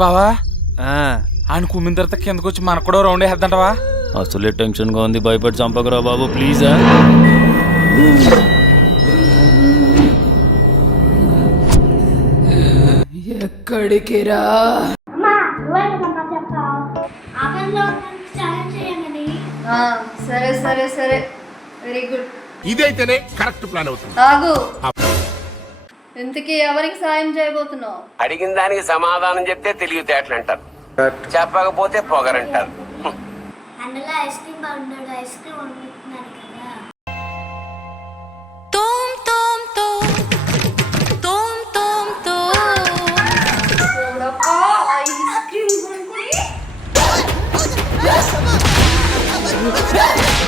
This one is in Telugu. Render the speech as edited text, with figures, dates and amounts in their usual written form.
బావా ఆయన కుమ్మిన తర్వాత కిందకు వచ్చి మనకు కూడా రౌండ్ వేద్దంటవా? అసలే టెన్షన్ గా ఉంది, భయపడి చంపకరా బాబు ప్లీజా. ఎక్కడికి రా? సరే సరే సరే, వెరీ గుడ్. ఇదైతేనే కరెక్ట్ ప్లాన్ అవుతుంది. ఆగు, ఇంతకీ ఎవరికి సాయం చేయబోతున్నావు? అడిగిన దానికి సమాధానం చెప్తే తెలివితేటలు అంటారు, చెప్పకపోతే పొగరంటారు. అందులో ఐస్ క్రీమ్ బాగున్నాడు, ఐస్ క్రీమ్ వండుతున్నారు కదా. Ice cream